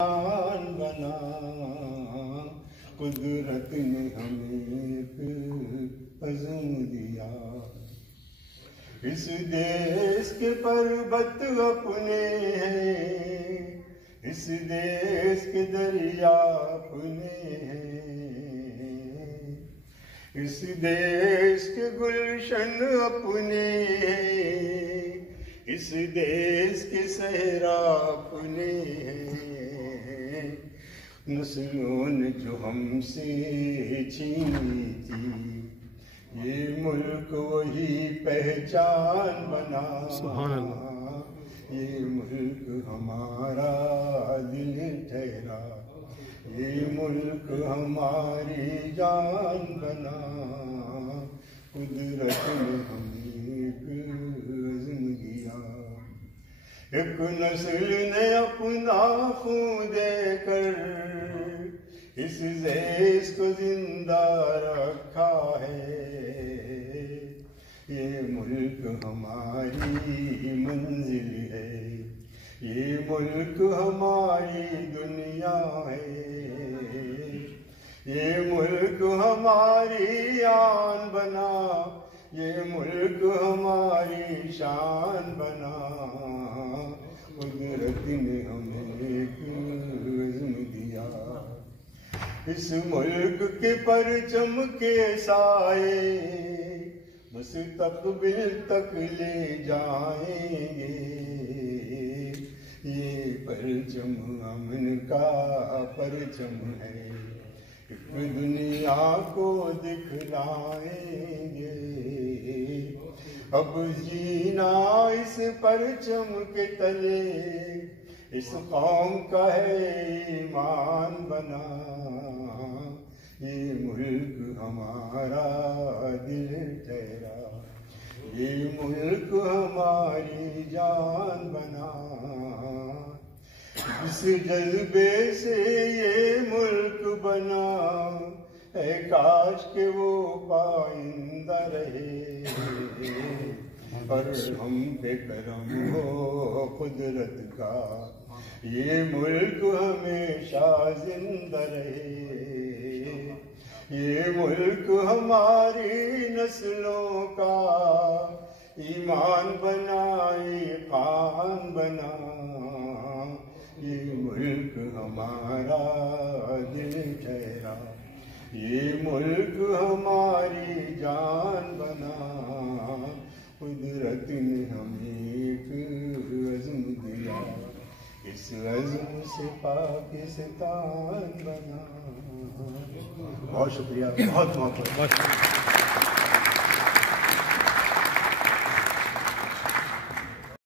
جان بنا، قدرت نے ہمیں ایک عزم دیا. اس دیش کے پربت اپنے ہیں، اس دیش کے دریا اپنے ہیں، اس دیش کے گلشن اپنے ہیں، اس دیش کے صحرا اپنے ہیں. نسلوں نے جو ہم سے چھینی تھی، یہ ملک وہی پہچان بنا. سبحان اللہ. یہ ملک ہمارا دل ٹھہرا، یہ ملک ہماری جان بنا. قدرت نے ہمیں ایک عزم دیا. ایک نسل نے اپنا خون دے کر اس دیش کو زندہ رکھا ہے. یہ ملک ہماری منزل ہے، یہ ملک ہماری دنیا ہے. یہ ملک ہماری آن بنا، یہ ملک ہماری شان بنا. قدرت نے ہمیں ایک عزم دیا. اس ملک کے پرچم کے سائے مستقبل تک لے جائیں گے. یہ پرچم امن کا پرچم ہے، ایک دنیا کو دکھلائیں گے. اب جینا اس پرچم کے تلے اس قوم کا ہے ایمان بنا. یہ ملک ہمارا دل ٹھہرا، یہ ملک ہماری جان بنا. اس جذبے سے یہ ملک بنا ہے، کاش کہ وہ پائندہ رہے. اور ہم پہ کرم ہو قدرت کا، یہ ملک ہمیشہ زندہ رہے. یہ ملک ہماری نسلوں کا ایمان بنا، ایقان بنا. یہ ملک ہمارا دل ٹھہرا، یہ ملک ہماری جان بنا. قدرت نے ہمیں ایک عزم دیا، اس عزم سے پاکستان بنا. بہت شکریہ، بہت محبت.